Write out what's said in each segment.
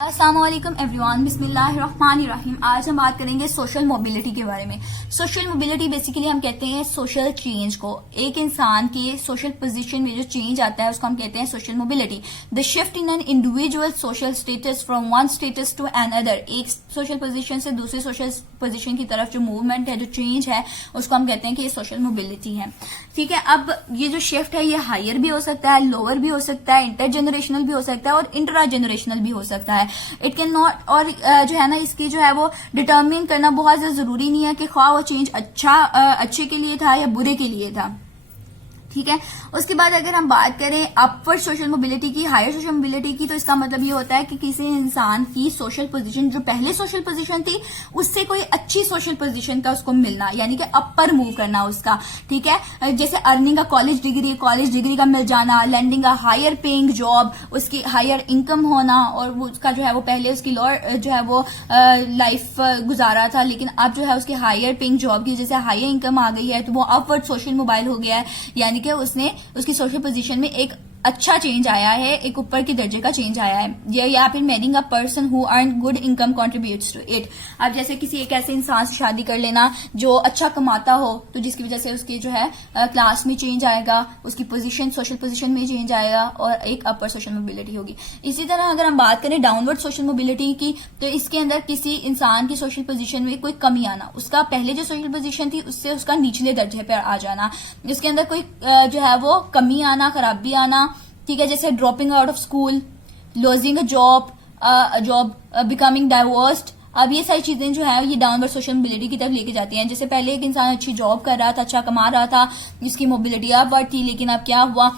अस्सलामुअलैकुम एवरीवन, बिस्मिल्लाहिर्रहमानिर्रहीम। आज हम बात करेंगे सोशल मोबिलिटी के बारे में। सोशल मोबिलिटी बेसिकली हम कहते हैं सोशल चेंज को। एक इंसान की सोशल पोजीशन में जो चेंज आता है उसको हम कहते हैं social mobility. The shift in an individual social status from one status to another. एक सोशल पोजीशन से दूसरे सोशल पोजीशन की तरफ जो मूवमेंट है, जो चेंज है, उसको हम कहते हैं कि ये सोशल मोबिलिटी है। ठीक है, अब ये जो शिफ्ट है ये हायर भी हो सकता है, लोअर भी हो सकता है, इंटर जनरेशनल भी हो सकता है और इंट्रा जनरेशनल भी हो सकता है। इट कैन नॉट, और जो है ना इसकी जो है वो डिटर्मिन करना बहुत ज्यादा जरूरी नहीं है कि ख्वाह वो चेंज अच्छे के लिए था या बुरे के लिए था। ठीक है, उसके बाद अगर हम बात करें अपवर्ड सोशल मोबिलिटी की, हायर सोशल मोबिलिटी की, तो इसका मतलब ये होता है कि किसी इंसान की सोशल पोजीशन जो पहले सोशल पोजीशन थी उससे कोई अच्छी सोशल पोजीशन का उसको मिलना, यानी कि अपर मूव करना उसका। ठीक है, जैसे अर्निंग का कॉलेज डिग्री का मिल जाना, लैंडिंग का हायर पेइंग जॉब, उसकी हायर इनकम होना, और वो उसका जो है वो पहले उसकी लोअर जो है वो लाइफ गुजारा था, लेकिन अब जो है उसकी हायर पेइंग जॉब की जैसे हायर इनकम आ गई है तो वो अपवर्ड सोशल मोबाइल हो गया है, यानी कि उसने उसकी सोशल पोजीशन में एक अच्छा चेंज आया है, एक ऊपर के दर्जे का चेंज आया है। या फिर marrying a person who earn good income contributes to it. अब जैसे किसी एक ऐसे इंसान से शादी कर लेना जो अच्छा कमाता हो, तो जिसकी वजह से उसकी जो है क्लास में चेंज आएगा, उसकी पोजीशन सोशल पोजीशन में चेंज आएगा और एक अपर सोशल मोबिलिटी होगी। इसी तरह अगर हम बात करें डाउनवर्ड सोशल मोबिलिटी की, तो इसके अंदर किसी इंसान की सोशल पोजीशन में कोई कमी आना, उसका पहले जो सोशल पोजीशन थी उससे उसका निचले दर्जे पर आ जाना, इसके अंदर कोई जो है वो कमी आना, खराबी आना। ठीक है, जैसे dropping out of school, lodging a job, becoming divorced. अब ये सारी चीजें जो है ये डाउनवर्ड सोशल मोबिलिटी की तरफ लेके जाती हैं। जैसे पहले एक इंसान अच्छी जॉब कर रहा था, अच्छा कमा रहा था, जिसकी मोबिलिटी अपवर्ड थी, लेकिन अब क्या हुआ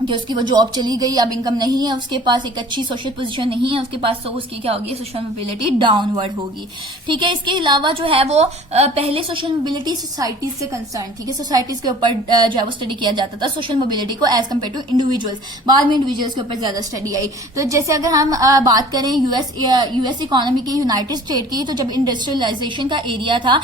कि उसकी वो जॉब चली गई, अब इनकम नहीं है उसके पास, एक अच्छी सोशल पोजीशन नहीं है उसके पास, तो उसकी क्या होगी, सोशल मोबिलिटी डाउनवर्ड होगी। ठीक है, इसके अलावा जो है वो पहले सोशल मोबिलिटी सोसाइटीज से कंसर्न, ठीक है, सोसाइटीज के ऊपर जो है वो स्टडी किया जाता था सोशल मोबिलिटी को एज कम्पेयर टू इंडिविजुअल्स। बाद में इंडिविजुअल्स के ऊपर ज्यादा स्टडी आई। तो जैसे अगर हम बात करें यूएस इकोनॉमी की, यूनाइटेड स्टेट की, तो जब इंडस्ट्रियलाइजेशन का इरा था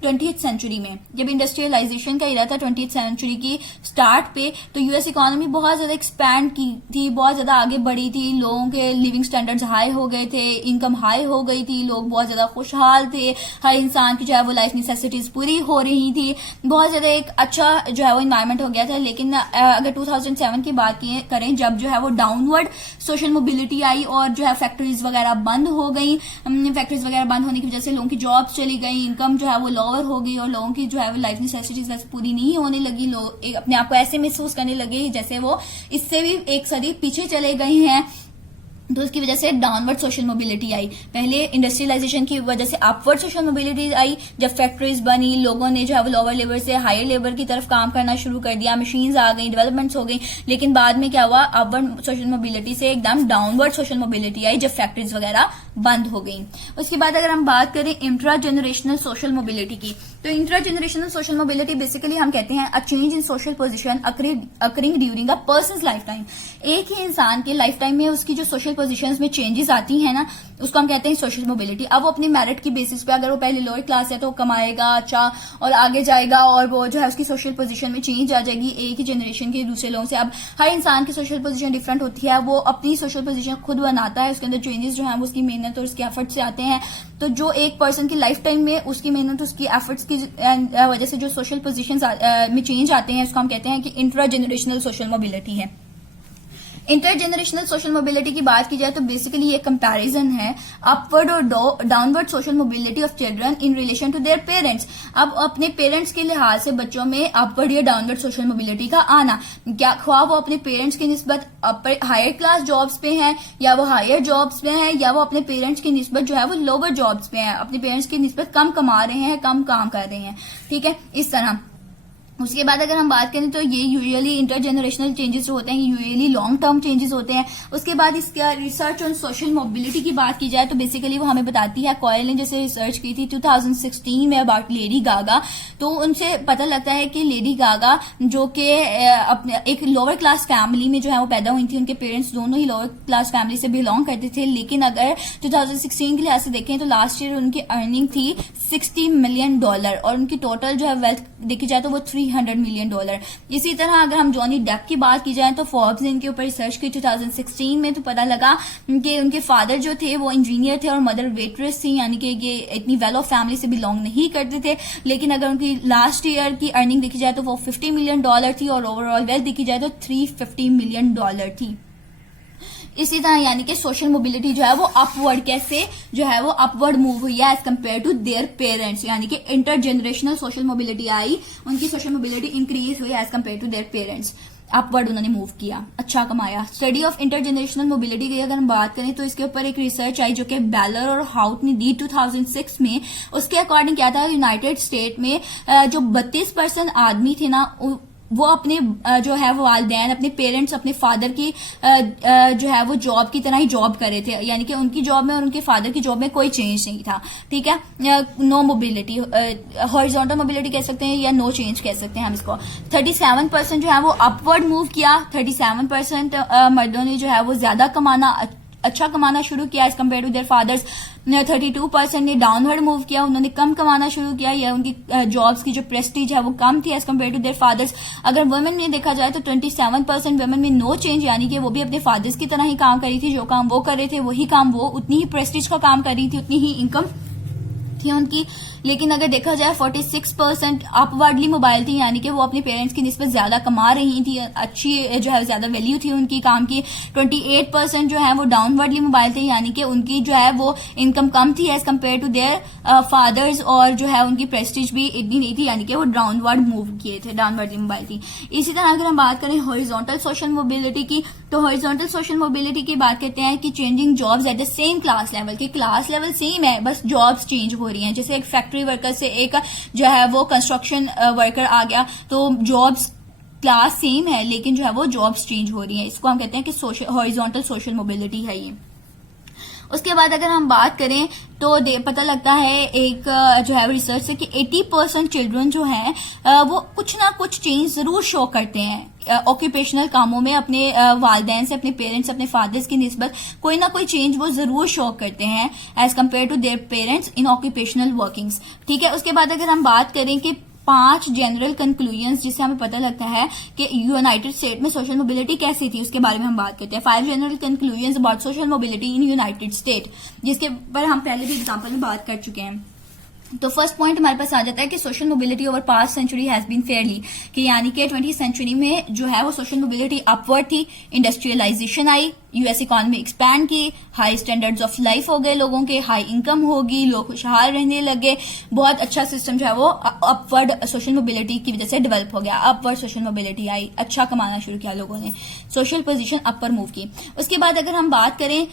20th सेंचुरी में, जब इंडस्ट्रियलाइजेशन का इरा था 20th सेंचुरी की स्टार्ट पे, तो यूएस इकोनॉमी बहुत ज्यादा एक्सपैंड की थी, बहुत ज्यादा आगे बढ़ी थी, लोगों के लिविंग स्टैंडर्ड्स हाई हो गए थे, इनकम हाई हो गई थी, लोग बहुत ज्यादा खुशहाल थे, हर इंसान की जो है वो लाइफ नेसेसिटीज पूरी हो रही थी, बहुत ज्यादा एक अच्छा जो है वो इन्वायरमेंट हो गया था। लेकिन अगर 2007 की बात करें, जब जो है वो डाउनवर्ड सोशल मोबिलिटी आई और जो है फैक्ट्रीज वगैरह बंद हो गई, फैक्ट्रीज वगैरह बंद होने की वजह से लोगों की जॉब चली गई, इनकम जो है वो लोअर हो गई और लोगों की जो है वो लाइफ नेसेसिटीज वैसे पूरी नहीं होने लगी, लोग अपने आप को ऐसे महसूस करने लगे जैसे वो इससे भी एक सदी पीछे चले गए हैं। तो उसकी वजह से डाउनवर्ड सोशल मोबिलिटी आई। पहले इंडस्ट्रियलाइजेशन की वजह से अपवर्ड सोशल मोबिलिटी आई, जब फैक्ट्रीज बनी, लोगों ने जो है वो लोअर लेबर से हायर लेबर की तरफ काम करना शुरू कर दिया, मशीन्स आ गई, डेवलपमेंट्स हो गई। लेकिन बाद में क्या हुआ, अपवर्ड सोशल मोबिलिटी से एकदम डाउनवर्ड सोशल मोबिलिटी आई जब फैक्ट्रीज वगैरह बंद हो गई। उसके बाद अगर हम बात करें इंट्रा जनरेशनल सोशल मोबिलिटी की, तो intra generational social mobility basically हम कहते हैं a change in social position occurring during a person's life time. एक ही इंसान के लाइफ टाइम में उसकी जो सोशल पोजीशंस में चेंजेस आती हैं ना, उसको हम कहते हैं सोशल मोबिलिटी। अब वो अपनी मेरिट की बेसिस पे, अगर वो पहले लोअर क्लास है तो कमाएगा अच्छा और आगे जाएगा और वो जो है उसकी सोशल पोजीशन में चेंज आ जाएगी एक ही जनरेशन के दूसरे लोगों से। अब हर इंसान की सोशल पोजीशन डिफरेंट होती है, वो अपनी सोशल पोजीशन खुद बनाता है, उसके अंदर चेंजेस जो है वो उसकी मेहनत और उसके एफर्ट से आते हैं। तो जो एक पर्सन की लाइफ टाइम में उसकी मेहनत, उसकी एफर्ट्स की वजह से जो सोशल पोजीशन में चेंज आते हैं, उसको हम कहते हैं कि इंट्रा जनरेशनल सोशल मोबिलिटी है। इंटर जनरेशनल सोशल मोबिलिटी की बात की जाए तो बेसिकली ये कंपैरिजन है अपवर्ड और downward social mobility of children in relation to their parents. अब अपने पेरेंट्स के लिहाज से बच्चों में अपवर्ड या डाउनवर्ड सोशल मोबिलिटी का आना, क्या ख्वाह वो अपने पेरेंट्स की निस्बत हायर क्लास जॉब्स पे हैं, या वो हायर जॉब्स पे हैं, या वो अपने पेरेंट्स की निस्बत जो है वो लोअर जॉब्स पे हैं, अपने पेरेंट्स की निस्बत कम कमा रहे हैं, कम काम कर रहे हैं। ठीक है, इस तरह। उसके बाद अगर हम बात करें तो ये यूजुअली इंटर जनरेशनल चेंजेस जो होते हैं यूजुअली लॉन्ग टर्म चेंजेस होते हैं। उसके बाद इसका रिसर्च ऑन सोशल मोबिलिटी की बात की जाए तो बेसिकली वो हमें बताती है, कॉयल ने जैसे रिसर्च की थी 2016 में अबाउट लेडी गागा, तो उनसे पता लगता है कि लेडी गागा जो कि अपने एक लोअर क्लास फैमिली में जो है वो पैदा हुई थी, उनके पेरेंट्स दोनों ही लोअर क्लास फैमिली से बिलोंग करते थे, लेकिन अगर 2016 के लिहाज से देखें तो लास्ट ईयर उनकी अर्निंग थी $60 मिलियन और उनकी टोटल जो है वेल्थ देखी जाए तो वो $3 $300 मिलियन। इसी तरह अगर हम जॉनी डेप की बात की जाए तो फोर्ब्स ने इनके ऊपर रिसर्च की 2016 में, तो पता लगा कि उनके फादर जो थे वो इंजीनियर थे और मदर वेट्रेस थी, यानी कि ये इतनी वेल ऑफ फैमिली से बिलोंग नहीं करते थे। लेकिन अगर उनकी लास्ट ईयर की अर्निंग देखी जाए तो वो $50 मिलियन थी और ओवरऑल वेल्थ देखी जाए तो $350 मिलियन थी। इसी तरह यानी कि सोशल मोबिलिटी जो है वो अपवर्ड कैसे जो है वो अपवर्ड मूव हुई है as compare to their parents, यानी कि इंटरजेनरेशनल सोशल मोबिलिटी आई, उनकी सोशल मोबिलिटी इंक्रीज हुई as compare to their parents. Upward उन्होंने मूव किया, अच्छा कमाया। स्टडी ऑफ इंटरजेनरेशनल मोबिलिटी की अगर हम बात करें तो इसके ऊपर एक रिसर्च आई जो कि बैलर और हाउट ने दी 2006 में। उसके अकॉर्डिंग क्या था, यूनाइटेड स्टेट में जो 32% आदमी थे ना वो अपने जो है वो वालिदैन, अपने पेरेंट्स, अपने फादर की जो है वो जॉब की तरह ही जॉब कर रहे थे, यानी कि उनकी जॉब में और उनके फादर की जॉब में कोई चेंज नहीं था। ठीक है, नो मोबिलिटी, हॉरिजॉन्टल मोबिलिटी कह सकते हैं या नो चेंज कह सकते हैं हम इसको। 37% जो है वो अपवर्ड मूव किया, 37% मर्दों ने जो है वो ज्यादा कमाना, अच्छा कमाना शुरू किया as compare to their fathers. 32% ने डाउनवर्ड मूव किया, उन्होंने कम कमाना शुरू किया या उनकी जॉब्स की जो प्रेस्टीज है वो कम थी as compare to their fathers. अगर वुमेन में देखा जाए तो 27% वुमेन में नो चेंज, यानी कि वो भी अपने फादर्स की तरह ही काम कर रही थी, जो काम वो कर रहे थे वही काम वो, उतनी ही प्रेस्टीज का काम कर रही थी, उतनी ही इनकम थी उनकी। लेकिन अगर देखा जाए 46% अपवर्डली मोबाइल थी, यानी कि वो अपने पेरेंट्स की निस्बत ज्यादा कमा रही थी, अच्छी जो है ज्यादा वैल्यू थी उनकी काम की। 28% जो है वो डाउनवर्डली मोबाइल थे, यानी कि उनकी जो है वो इनकम कम थी as compare to their fathers, और जो है उनकी प्रेस्टीज भी इतनी नहीं थी, यानी कि वो डाउनवर्ड मूव किए थे, डाउनवर्डली मोबाइल थी। इसी तरह अगर हम बात करें हॉरिजॉन्टल सोशल मोबिलिटी की, तो हॉरिजॉन्टल सोशल मोबिलिटी की बात करते हैं कि changing jobs at the same class level, की क्लास लेवल सेम है, बस जॉब्स चेंज हो रही हैं। जैसे एक फैक्ट्री वर्कर से एक जो है वो कंस्ट्रक्शन वर्कर आ गया, तो जॉब्स क्लास सेम है लेकिन जो है वो जॉब्स चेंज हो रही हैं, इसको हम कहते हैं कि हॉरिजॉन्टल सोशल मोबिलिटी है ये। उसके बाद अगर हम बात करें तो पता लगता है एक जो है रिसर्च से कि 80% चिल्ड्रन जो हैं वो कुछ ना कुछ चेंज जरूर शो करते हैं ऑक्यूपेशनल कामों में, अपने वालिदैन से, अपने पेरेंट्स, अपने फादर्स की निस्बत कोई ना कोई चेंज वो जरूर शो करते हैं as compare to their parents in occupational workings. ठीक है, उसके बाद अगर हम बात करें कि 5 जनरल कंक्लूजन जिससे हमें पता लगता है कि यूनाइटेड स्टेट में सोशल मोबिलिटी कैसी थी, उसके बारे में हम बात करते हैं। 5 general conclusion about social mobility in United state, जिसके पर हम पहले भी एग्जांपल में बात कर चुके हैं। तो फर्स्ट पॉइंट हमारे पास आ जाता है कि social mobility over past century has been fairly, कि यानी कि 20th सेंचुरी में जो है वो सोशल मोबिलिटी अपवर्ड थी, इंडस्ट्रियलाइजेशन आई, यूएस इकोनॉमी एक्सपैंड की, हाई स्टैंडर्ड्स ऑफ लाइफ हो गए लोगों के, हाई इनकम होगी, लोग खुशहाल रहने लगे, बहुत अच्छा सिस्टम जो है वो अपवर्ड सोशल मोबिलिटी की वजह से डेवलप हो गया, अपवर्ड सोशल मोबिलिटी आई, अच्छा कमाना शुरू किया लोगों ने, सोशल पोजीशन अपर मूव की। उसके बाद अगर हम बात करें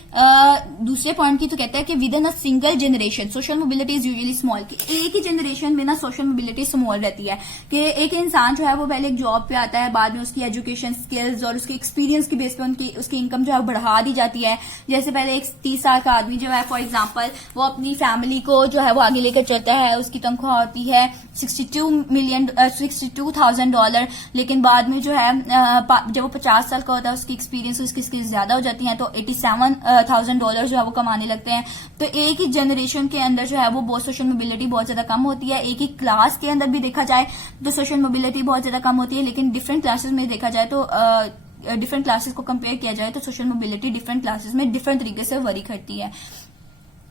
दूसरे पॉइंट की, तो कहता है कि with in a single generation social mobility is usually small, कि एक ही जनरेशन में ना सोशल मोबिलिटी स्मॉल रहती है, कि एक इंसान जो है वो पहले एक जॉब पे आता है, बाद में उसकी एजुकेशन स्किल्स और उसके एक्सपीरियंस की बेस पे उसकी इनकम जो है बढ़ा दी जाती है। जैसे पहले एक 30 साल का आदमी जो है फॉर एग्जांपल वो अपनी फैमिली को जो है वो आगे लेकर चलता है, उसकी तनख्वाह होती है $62,000, लेकिन बाद में जो है जब वो 50 साल का होता है उसकी एक्सपीरियंस, उसकी स्किल्स ज्यादा हो जाती हैं, तो $87,000 जो है वो कमाने लगते हैं। तो एक ही जनरेशन के अंदर जो है वो बहुत सोशल मोबिलिटी बहुत ज्यादा कम होती है। एक ही क्लास के अंदर भी देखा जाए तो सोशल मोबिलिटी बहुत ज्यादा कम होती है, लेकिन डिफरेंट क्लासेस में देखा जाए तो डिफरेंट क्लासेस को कंपेयर किया जाए तो सोशल मोबिलिटी डिफरेंट क्लासेस में डिफरेंट तरीके से वरी करती है,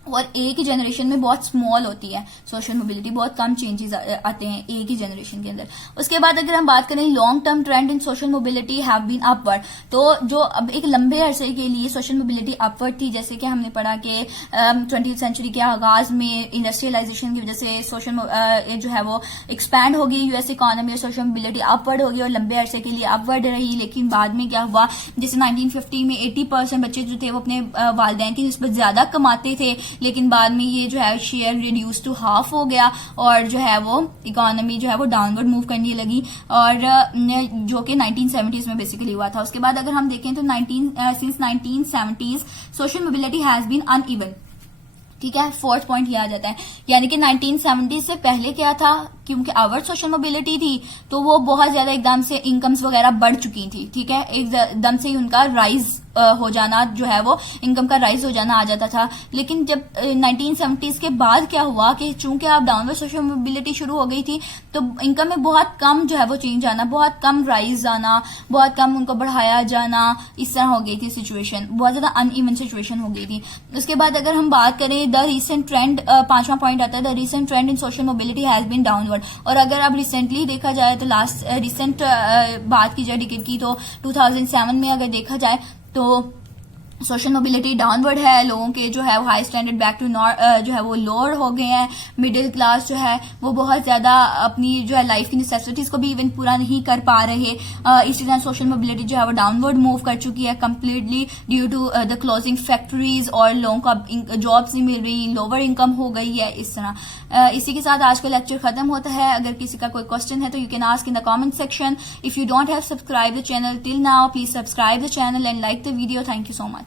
और एक ही जनरेशन में बहुत स्मॉल होती है सोशल मोबिलिटी, बहुत कम चेंजेस आते हैं एक ही जनरेशन के अंदर। उसके बाद अगर हम बात करें long term trend in social mobility have been upward, तो जो अब एक लंबे अरसे के लिए सोशल मोबिलिटी अपवर्ड थी, जैसे कि हमने पढ़ा कि 20th सेंचुरी के आगाज में इंडस्ट्रियलाइजेशन की वजह से सोशल जो है वो एक्सपैंड होगी यूएस इकोनॉमी, और सोशल मोबिलिटी अपवर्ड होगी और लंबे अरसे के लिए अपवर्ड रही। लेकिन बाद में क्या हुआ, जैसे 1950 में 80% बच्चे जो थे वो अपने वालिदैन की निस्बत ज्यादा कमाते थे, लेकिन बाद में ये जो है शेयर रिड्यूस टू हाफ हो गया और जो है वो इकोनॉमी जो है वो डाउनवर्ड मूव करने लगी, और जो कि 1970s में बेसिकली हुआ था। उसके बाद अगर हम देखें तो since 1970s social mobility has been uneven. ठीक है, फोर्थ पॉइंट ये आ जाता है, यानी कि 1970 से पहले क्या था, क्योंकि आवर सोशल मोबिलिटी थी तो वो बहुत ज्यादा एकदम से इनकम्स वगैरह बढ़ चुकी थी। ठीक है, एकदम से ही उनका राइज हो जाना जो है वो इनकम का राइज हो जाना आ जाता था। लेकिन जब 1970s के बाद क्या हुआ कि चूंकि आप डाउनवर्ड सोशल मोबिलिटी शुरू हो गई थी तो इनकम में बहुत कम जो है वो चेंज आना, बहुत कम राइज आना, बहुत कम उनको बढ़ाया जाना, इस तरह हो गई थी सिचुएशन, बहुत ज्यादा अनइवन सिचुएशन हो गई थी। उसके बाद अगर हम बात करें द रीसेंट ट्रेंड, 5वां पॉइंट आता है the recent trend in social mobility has been downward. और अगर अब रिसेंटली देखा जाए तो लास्ट रिसेंट बात की जाए डिकेड की तो 2007 में अगर देखा जाए तो सोशल मोबिलिटी डाउनवर्ड है, लोगों के जो है वो हाई स्टैंडर्ड बैक टू जो है वो लोअर हो गए हैं, मिडिल क्लास जो है वो बहुत ज्यादा अपनी जो है लाइफ की नेसेसिटीज को भी इवन पूरा नहीं कर पा रहे। इसी तरह सोशल मोबिलिटी जो है वो डाउनवर्ड मूव कर चुकी है completely due to the closing factories, और लोगों को जॉब्स नहीं मिल रही, लोअर इनकम हो गई है इस तरह। इसी के साथ आज का लेक्चर खत्म होता है। अगर किसी का कोई क्वेश्चन है तो you can ask in the comment section. If you don't have subscribe the channel till now, please subscribe the channel and like the video. Thank you so much.